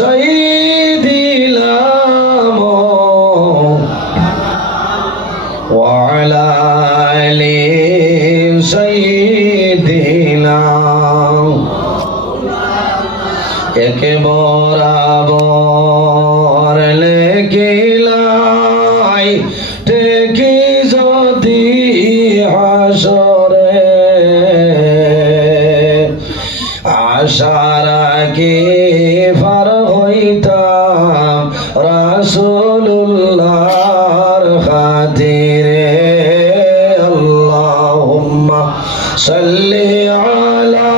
سيدنا وعلى آل سيدنا এক বরাবর লেখিলাই টেকি যদি হাসরে আশা রাখি পার হইতাম রাসূলুল্লাহর খাতিরে আল্লাহুম্মা সাল্লি আলা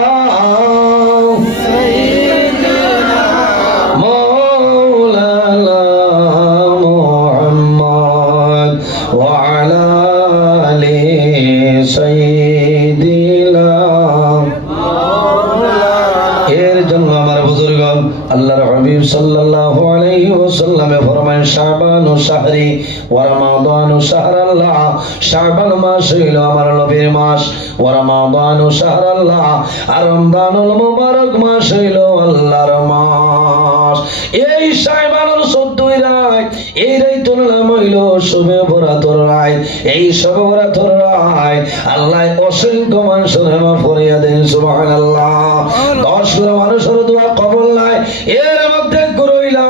মাওলানা মুহাম্মদ ওয়া আলা আলি সাইয়্যিদিনা আল্লাহর হাবিব সাল্লাল্লাহু আলাইহি ওয়াসাল্লামে ফরমান শাবানু শাহরি ওয়া রমাদানু শাহরাল্লাহ শাবান মাস হইলো আমার নবীর মাস ওয়া রমাদানু শাহরাল্লাহ আর রমজানুল মুবারক মাস হইলো আল্লাহর মাস এই শাবানুল 14 রাত এই রাইতুল নাম হইলো শুবে বরাতর রাত এই শুবে বরাতর রাত আল্লাহ অসংখ্য মানুষের নাম ফরিয়া দেন সুবহানাল্লাহ 10 লাখ মানুষের দোয়া কবুল নাই এর মধ্যে গুরুইলা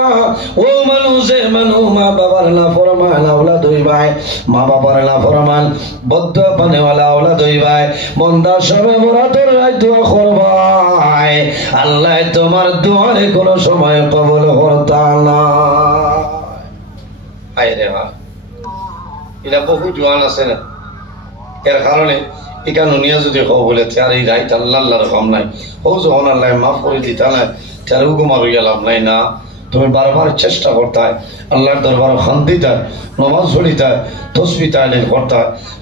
ও মানুষে মানু মা বাবার না ফরমান আওলাদ হই ভাই মা বাবার না ফরমান বদ্ধ পানেওয়ালা আওলাদ হই ভাই বন্দা সবে বরাতর রাত দোয়া করবাই আল্লাহ তোমার দোয়ারে কোনো সময় কবুল করতা না আইরে বা এটা বহু জোয়ান আছে না এর কারণে এখানে দুনিয়া যদি হো বলে তার এই রাইট আল্লাহর রহম নাই ও যখন আল্লাহ মাফ করে দিতা না তার হুকুম আর গেলাম নাই না তুমি বারবার চেষ্টা করতে আল্লাহর দরবারে শান্তি দেয় নামাজ পড়িতে তসবিহ তাহলিল করতে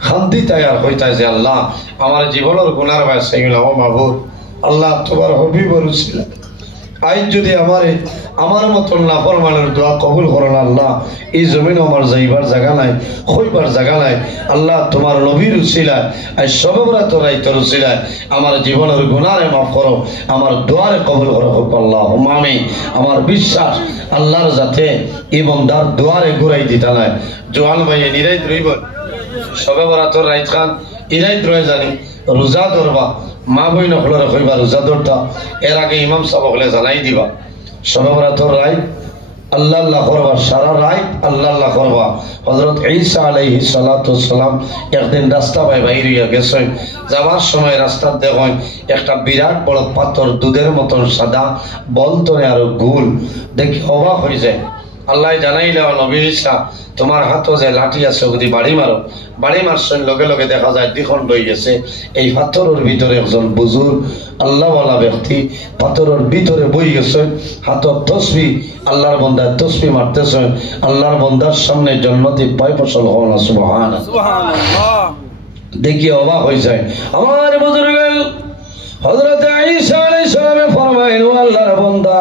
শান্তি তাই আর হইতে যে আল্লাহ আমার জীবনের গুনার ভাই সেগুলো ও মাহবুব আল্লাহ তোমার হবিবর উসিলা আজ যদি আমার মতন নাফরমানের দোয়া কবুল করেন আল্লাহ এই জমিন আমার যাইবার জায়গা নাই হইবার জায়গা নাই আল্লাহ তোমার নবীর উসিলায় আজ সবরাত রাইতের উসিলায় আমার জীবনের গুনারে মাফ করো আমার দোয়ারে কবুল করো আল্লাহুম্মা আমিন আমার বিশ্বাস আল্লাহর যাতে এই বান্দার দোয়ারে ঘুরাই দিতা নাই জোয়ান ভাই নিরাইত রইব সবরাত রাইত খান ইরাইত রয়ে জানি রোজা ধরবা মা বই নকলরে কইবা রোজা ধরতা এর আগে ইমাম সাহেব হলে জানাই দিবা সবরাতর রাত আল্লাহ আল্লাহ করবা সারা রাত আল্লাহ আল্লাহ করবা হযরত ঈসা আলাইহিস সালাতু ওয়াসসালাম একদিন রাস্তা পায় বাইরে গেছেন যাওয়ার সময় রাস্তা দেখেন একটা বিরাট বড় পাথর দুধের মতন সাদা বলতনে আর গোল দেখি অবাক হয়ে যায় আল্লাহ জানাইলে নবী ঈসা তোমার হাতে যে লাঠি আছে যদি বাড়ি মারছেন লগে লগে দেখা যায় দ্বিখণ্ড হয়ে গেছে এই পাথরের ভিতরে একজন বুজুর্গ আল্লাহওয়ালা ব্যক্তি পাথরের ভিতরে বই গেছে হাতত তসবিহ আল্লাহর বান্দার তসবিহ মারতেছেন আল্লাহর বান্দার সামনে জন্নতি পায় ফসল হন সুবহানাল্লাহ দেখি অবাক হয়ে যায় আমার বুজুর্গ হযরত ঈসা আলাইহিস সালামে ফরমাইল ও আল্লাহর বান্দা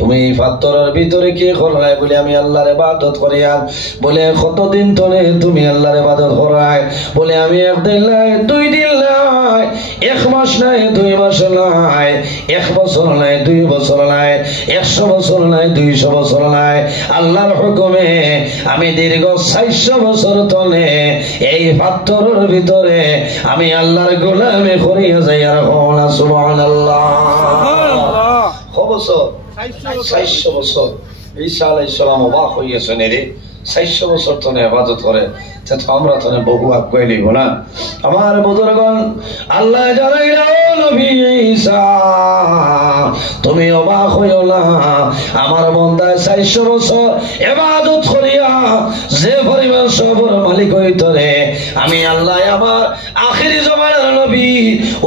তুমি পাথরের ভিতরে কি করলাই বলে আমি আল্লাহর ইবাদত করি আর বলে কতদিন ধরে তুমি আল্লাহর ইবাদত করাই বলে আমি একদিন নাই দুই দিন নাই এক মাস নাই দুই মাস নাই এক বছর নাই দুই বছর নাই 100 বছর নাই 200 বছর নাই আল্লাহর হুকুমে আমি দীর্ঘ 400 বছর ধরে এই পাথরের ভিতরে আমি আল্লাহর গোলামি করিয়া যাই আর সুবহানাল্লাহ সুবহানাল্লাহ বছর 400 বছর ঈসা আলাইহিস সালাম অবাক হইয়াছেন রে 400 বছর ধরে ইবাদত করে তা আমরা তো বহু আগুয়াই লইব না আমার বুজুর্গগণ আল্লাহ জানাইলা নবী ঈসা তুমি অবাক হইও না আমার বান্দা 400 বছর ইবাদত করিয়া যে পরিমাণ সবর মালিক হইতো রে আমি আল্লাহ আমার আখিরি জামানার নবী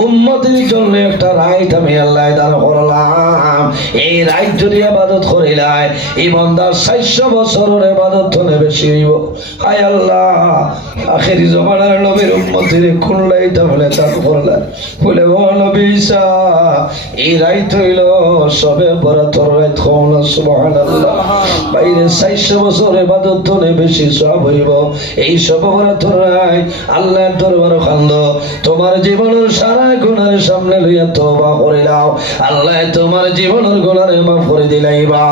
উম্মতের জন্য একটা রাইট আমি আল্লাহ দান করলাম এই রাত যদি ইবাদত করিলাই এই বান্দার 400 বছরের ইবাদত হলে বেশি হইব হায় আল্লাহ আখেরি জমানার নবীর উম্মতের খুললাই তাহলে তার করলা বলে ও নবী ঈসা এই রাত হইল সবে বরাতর রাত কোন সুবহানাল্লাহ বাইরে 400 বছর ইবাদত হলে বেশি সওয়াব হইব এই সবে বরাতর রাত আল্লাহর দরবারে খান্দ তোমার জীবনের সারা গুনাহের সামনে লইয়া তওবা করে দাও আল্লাহ তোমার জীবনের গুনাহ মাফ করে দিলাইবা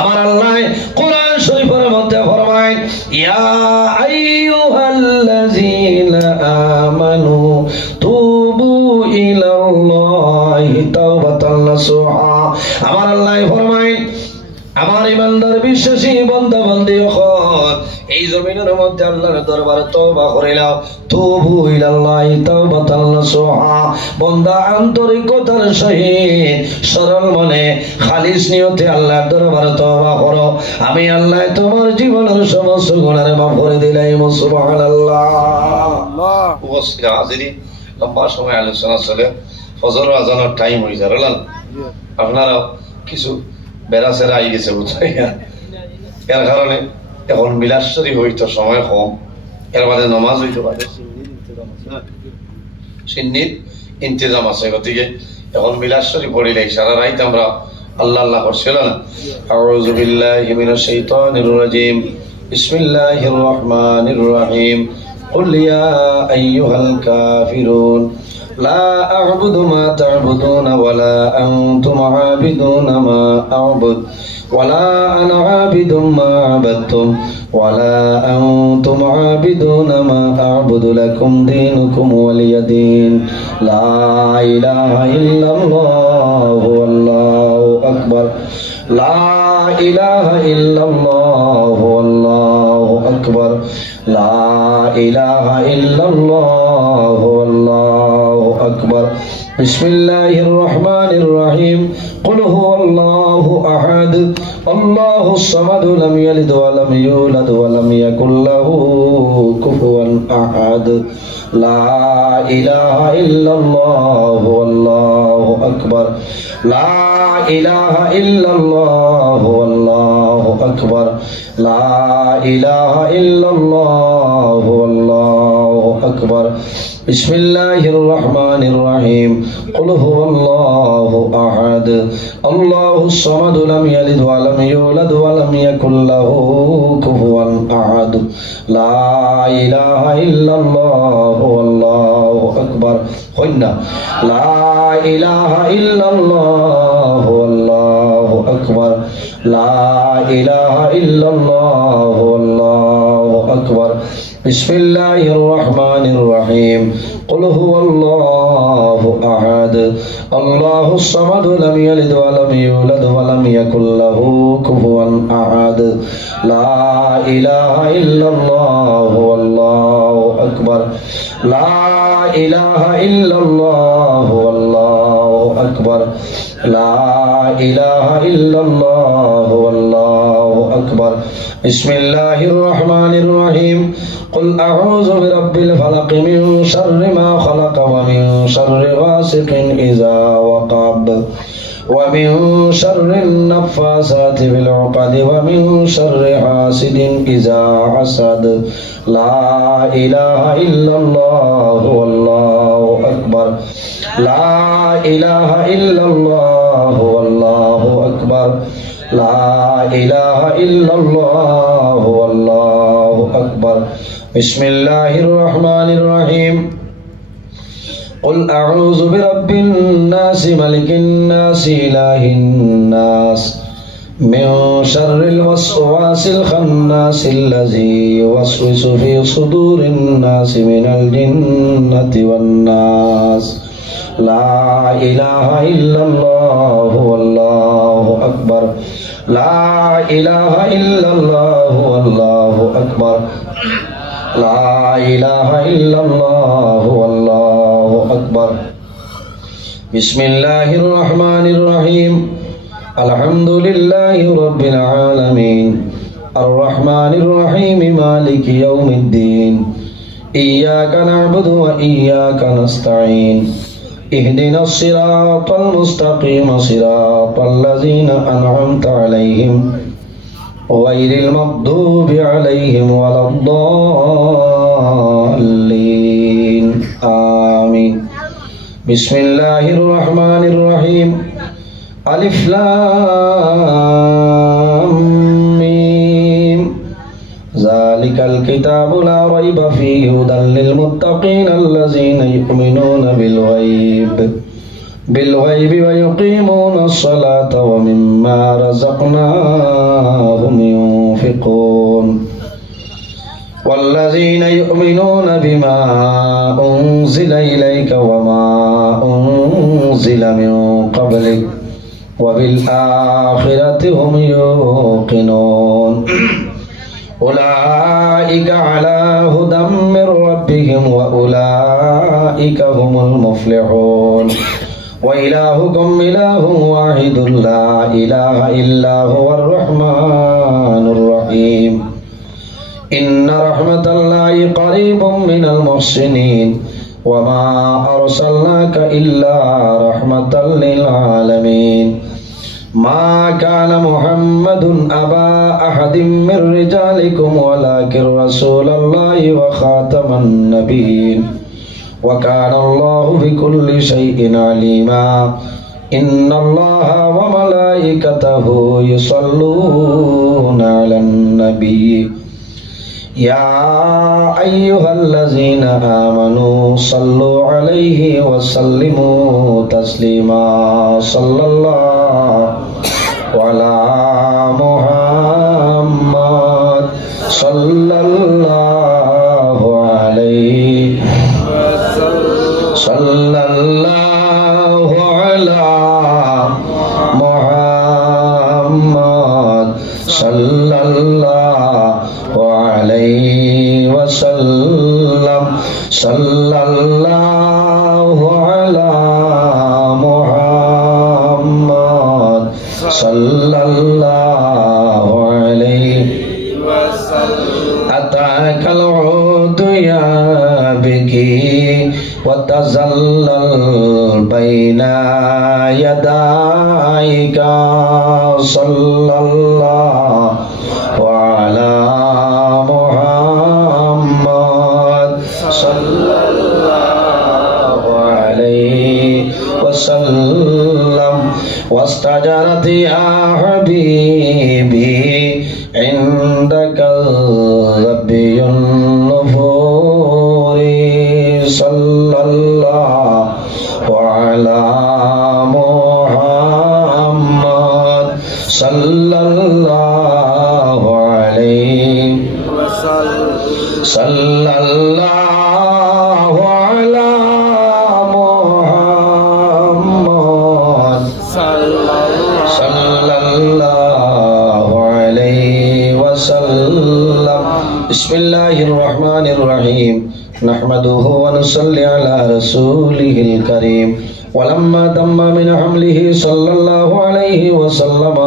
আমার আল্লাহ কোরআন শরীফের মধ্যে ফরমায় ইয়া আইয়ুহাল্লাযীনা আমানু তুবু ইলাল্লাহি তাওবাতান নাসুহা আমার আল্লাহ ফরমায় আমার ইমানদার বিশ্বাসী বান্দা বান্দি হল এই জমিনের মধ্যে আল্লাহর দরবারে তওবা করে নাও তুবু ইলাল্লাহি তাওবাতান নাসুহা বান্দা আন্তরিকতার সহিত সরল মনে খালিস নিয়তে আল্লাহর দরবারে তওবা করো আমি আল্লাহ তোমার জীবনের সমস্ত গুনাহ মাফ করে দিলাম সুবহানাল্লাহ আল্লাহ উপস্থিত হাজিরিন লম্বা সময় আলোচনা চলে ফজর আজানের টাইম হয়ে যাবে আপনারা কিছু বেড়াচেরা আই গেছে এর কারণে এখন মিলাদ শরীফ হইতো সময় কম এর বাদে নমাজ হইতে পারে সিন্নির ইন্তজাম আছে গতিকে এখন মিলাদ শরীফ পড়িলে সারা রাত আমরা আল্লাহ আল্লাহ করছিল না আউযু বিল্লাহি মিনাশ শাইতানির রাজিম বিসমিল্লাহির রহমানির রহিম কুল ইয়া আইয়ুহাল কাফিরুন لا أعبد ما تعبدون ولا أنتم عابدون ما أعبد ولا أنا عابد ما عبدتم ولا أنتم عابدون ما أعبد لكم دينكم ولي دين لا إله إلا الله والله أكبر لا إله إلا الله والله أكبر لا إله إلا الله والله أكبر بسم الله الرحمن الرحيم قل هو الله أحد الله الصمد لم يلد ولم يولد ولم يكن له كفوا أحد لا إله إلا الله والله أكبر لا إله إلا الله والله أكبر لا إله إلا الله والله أكبر بسم الله الرحمن الرحيم قل هو الله أحد الله الصمد لم يلد ولم يولد ولم يكن له كفوا أحد لا إله إلا الله والله أكبر قلنا لا إله إلا الله والله أكبر لا إله إلا الله والله أكبر بسم الله الرحمن الرحيم قل هو الله أحد الله الصمد لم يلد ولم يولد ولم يكن له كفوا أحد لا إله إلا الله والله أكبر لا إله إلا الله والله أكبر لا إله إلا الله والله أكبر بسم الله الرحمن الرحيم قل أعوذ برب الفلق من شر ما خلق ومن شر غاسق إذا وقب ومن شر النفاثات في العقد ومن شر حاسد إذا حسد لا إله إلا الله والله أكبر لا إله إلا الله والله أكبر لا إله إلا الله والله أكبر بسم الله الرحمن الرحيم قل أعوذ برب الناس ملك الناس إله الناس من شر الوسواس الخناس الذي يوسوس في صدور الناس من الجنة والناس لا إله إلا الله والله أكبر لا إله إلا الله والله أكبر لا إله إلا الله والله أكبر بسم الله الرحمن الرحيم الحمد لله رب العالمين الرحمن الرحيم مالك يوم الدين إياك نعبد وإياك نستعين اهدنا الصراط المستقيم صراط الذين أنعمت عليهم غير المغضوب عليهم ولا الضالين آمين. بسم الله الرحمن الرحيم. ألف لام ميم. ذلك الكتاب لا ريب فيه هدى للمتقين الذين يؤمنون بالغيب ويقيمون الصلاة ومما رزقناهم ينفقون والذين يؤمنون بما أنزل إليك وما أنزل من قبلك وبالآخرة هم يوقنون أولئك على هدى من ربهم وأولئك هم المفلحون. وإلهكم إله واحد لا إله إلا هو الرحمن الرحيم. إن رحمة الله قريب من المحسنين وما أرسلناك إلا رحمة للعالمين. ما كان محمد أبا أحد من رجالكم ولكن رسول الله وخاتم النبيين وكان الله بكل شيء عليما. إن الله وملائكته يصلون على النبي يا أيها الذين آمنوا صلوا عليه وسلموا تسليما. صلى الله على محمد صلى الله عليه صلى الله على محمد صلى الله عليه وسلم. صلى الله على محمد صلى الله عليه وسلم. أتاك العود يا بكي وتزلل بين يديك. صلى الله على محمد صلى الله عليه وسلم. واستجرت يا حبيبي عندك الربي النفور. صلى الله على محمد صلى الله عليه وسلم. صلى الله على محمد صلى الله عليه وسلم. بسم الله الرحمن الرحيم. نحمده ونصلي على رسوله الكريم. ولما تم من حمله صلى الله عليه وسلم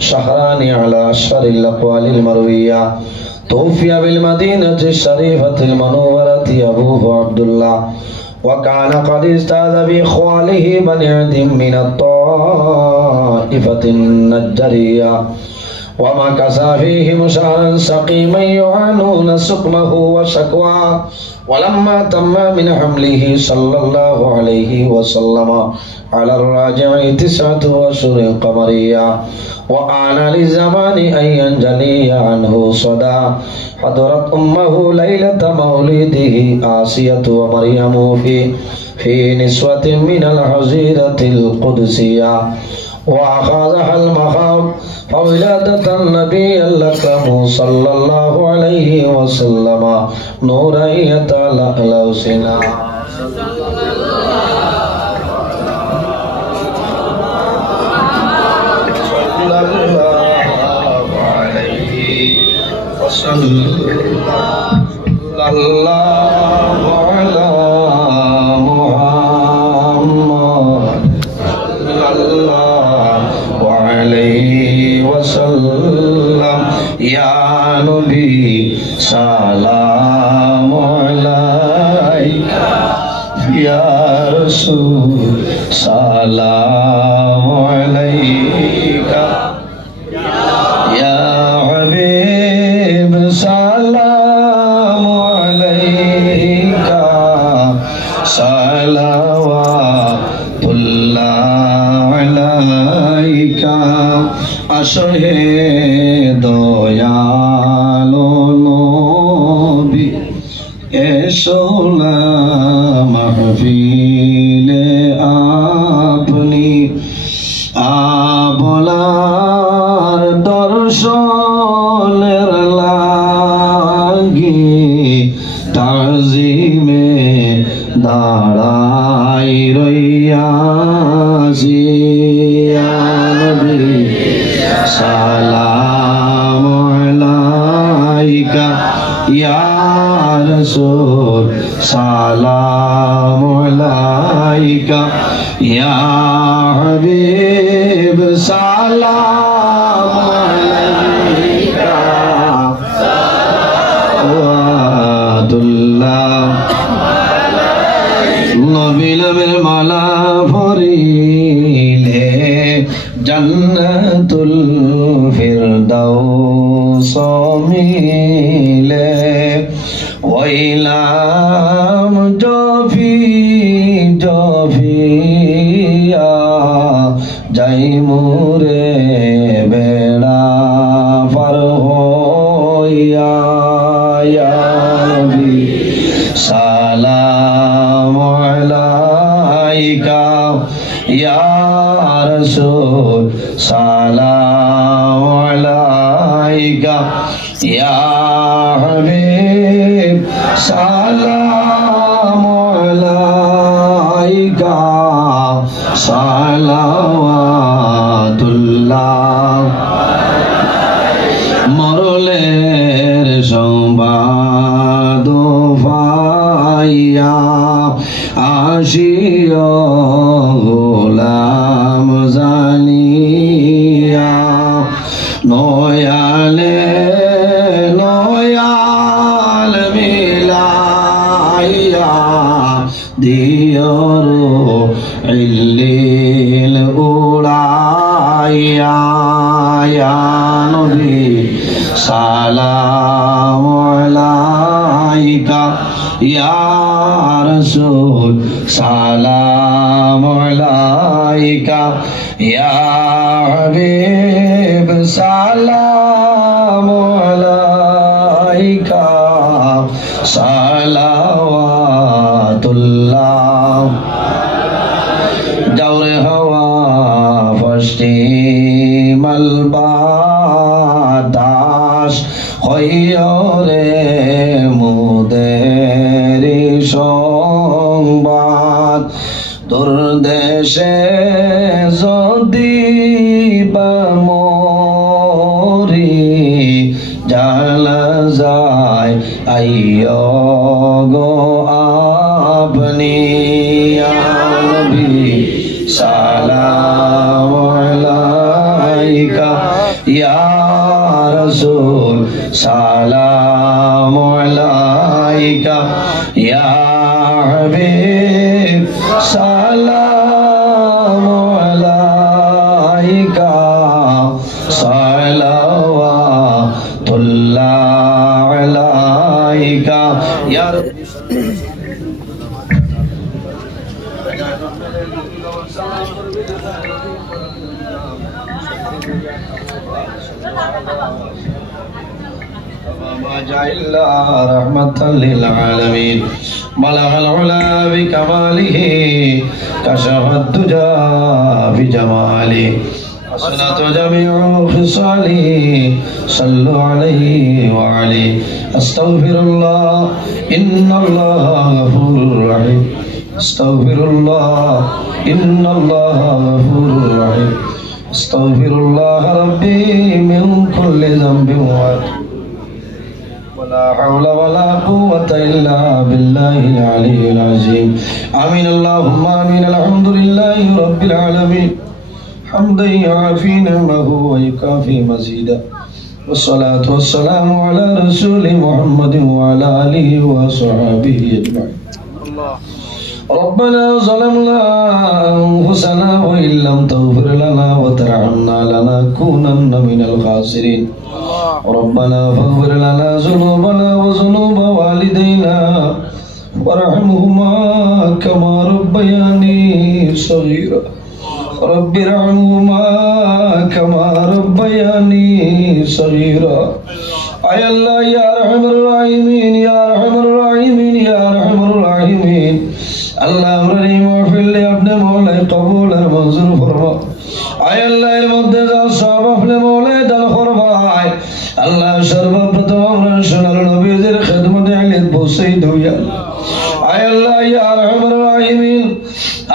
شهران على أشهر الأقوال المروية توفي بالمدينة الشريفة المنورة أبوه عبد الله وكان قد استاذ بإخواله بني عد من الطائفة النجارية ومكث فيهم شهرا سقيما يعانون سقمه وشكواه. ولما تم من حمله صلى الله عليه وسلم على الراجع 9 أشهر قمرية وآن للزمان أن ينجلي عنه صدى حضرت أمه ليلة مولده آسية ومريم في نسوة من الحزيرة القدسية وأخذها المخاض فولادة النبي الأكرم صلى الله عليه وسلم نورا يتلألأ سنا. صلى الله عليه وسلم. الله على محمد صلى الله عليه وسلم. يا نبي سلام عليك يا رسول সালাম আলাইকা ইয়া হাবিব সালাম আলাইকা সালাওয়াতুল্লাহ আলাইকা আসহে দয়ালো নবী এসো না মাহফিলে আপনি আবলার দর্শনের লাগি তাজিমে দাঁড়াই রইয়াছি নবী সালাম আলাইকা ইয়া রাসূল সালাম আলাইকা ইয়া হাবিব সালাম আলাইকা সালাওয়াতুল্লাহ নবী নামের মালা পরিলে জান্নাতুল ফিরদাউস মিলে ওইলাম জফি জফিয়া যাই মোরে বেড়া পার হইয়া ইয়া নবী সালাম আলাইকা ইয়া রাসূল সালাম আলাইকা ইয়া হাবিব সালাম আলাইকা সালাওয়াতুল্লাহ মরলের সংবাদ পাইয়া আসিয়া গোলাম জানিয়া নয়ালে নয়াল মিলাইয়া দিয়র ইল্লিল উড়াইয়া ইয়া নবী সালাম আলাইকা ইয়া রাসূল সালাম আলাইকা ইয়া হাবিব সালাম আলাইকা সালাওয়াতুল্লাহ জাওরে হাওয়া ফষ্টি মালবাতাস হইরে মুদেরি সংবাদ দুর্দেশে যদি মরি জালা যায় আইয়ো গো আপনি নবী সালাম আলাইকা ইয়া রাসূল সালাম আলাইকা ইয়া হাবিব সালাম আলাইকা সালাওয়াতুল্লাহ আলাইকা ইয়া ما جعل رحمة للعالمين بلغ العلا بكماله كشف الدجى بجماله حسنت جميع خصاله صلوا عليه وعليه استغفر الله إن الله غفور رحيم استغفر الله إن الله غفور رحيم استغفر الله ربي من كل ذنب ولا حول ولا قوة إلا بالله العلي العظيم آمين اللهم آمين الحمد لله رب العالمين حمدا يعافي نعمه ويكافي مزيدا والصلاة والسلام على رسول محمد وعلى آله وصحبه أجمعين ربنا ظلمنا أنفسنا وإن لم تغفر لنا وترحمنا لنكونن من الخاسرين ربنا فاغفر لنا ذنوبنا وذنوب والدينا وارحمهما كما ربياني صغيرا رب ارحمهما كما ربياني صغيرا أي الله يا أرحم الراحمين يا أرحم الراحمين يا أرحم الراحمين আল্লাহ আমরা এই মাহফিলে আপনি মওলাই কবুল আর মঞ্জুর ফরমা আয় আল্লাহ এর মধ্যে যা সব আপনি মওলাই দান ফরমায় আল্লাহ সর্বপ্রথম আমরা সোনার নবীদের খিদমতে আলিত বসে দইয়া আয় আল্লাহ ইয়া আরহামার রাহিমিন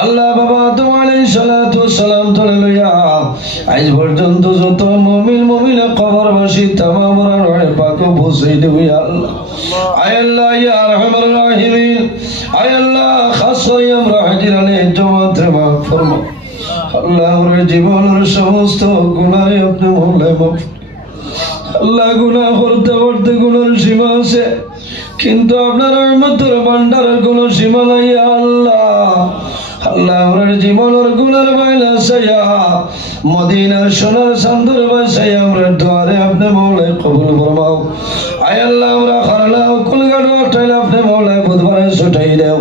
আল্লাহ বাবা আদম আলাইহিস সালাতু ওয়াস সালাম থেকে লইয়া আজ পর্যন্ত যত মুমিন মুমিনা কবরবাসী तमाम রহে পাক বসে দইয়া আল্লাহ আয় আল্লাহ ইয়া আরহামার রাহিমিন আয় আল্লাহ খাস করে আমরা হাজিরানে জামাতে মাফ ফরমা আল্লাহ আমার জীবনের সমস্ত গুনাহ আপনি মওলাই মাফ আল্লাহ গুনাহ করতে করতে গুনার সীমা আছে কিন্তু আপনার রহমতের ভান্ডারের কোনো সীমা নাই আল্লাহ আল্লাহ আমার জীবনের গুনার বাইলা সাইয়া মদিনার সোনার চাঁদের বাসাইয়া আমরা দুয়ারে আপনি মওলাই কবুল ফরমাও আয় আল্লাহ আমরা খারলা কুলগাড় উঠাইলে আপনি মওলাই বুধবারে ছুটাই দেও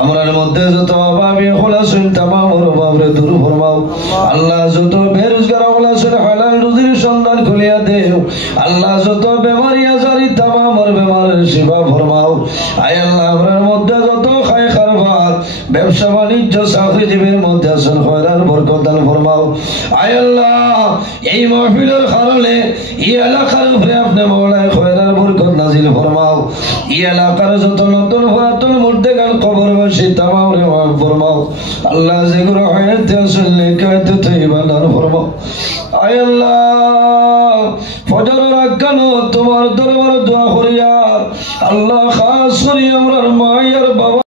আমরার মধ্যে যত অভাবী হলা শুন तमाम অভাবরে দূর ফরমাও আল্লাহ যত বেরোজগার হলা শুন হালাল রুজির সন্ধান খুলিয়া দেও আল্লাহ যত বেমারি আজারি तमाम বেমারের শিফা ফরমাও আয় আল্লাহ আমরার মধ্যে যত খায় খারবার ব্যবসা বাণিজ্য চাকরিজীবীর মধ্যে আছেন খয়রার বরকত দান ফরমাও আয় আল্লাহ এই মাহফিলের কারণে এই এলাকার উপরে আপনি মওলাই খয়রার বরকত নাজিল ফরমাও এই এলাকার যত নতুন পুরাতন মুর্দেগান কবরবাসী तमाम রে মাফ ফরমাও আল্লাহ যেগুলো হায়াতে আছেন নেকায়াতে তয়্যিবা দান ফরমাও আয় আল্লাহ ফজরের আগানো তোমার দরবারে দোয়া করিয়া আল্লাহ খাস করি আমরার মায়ের বাবা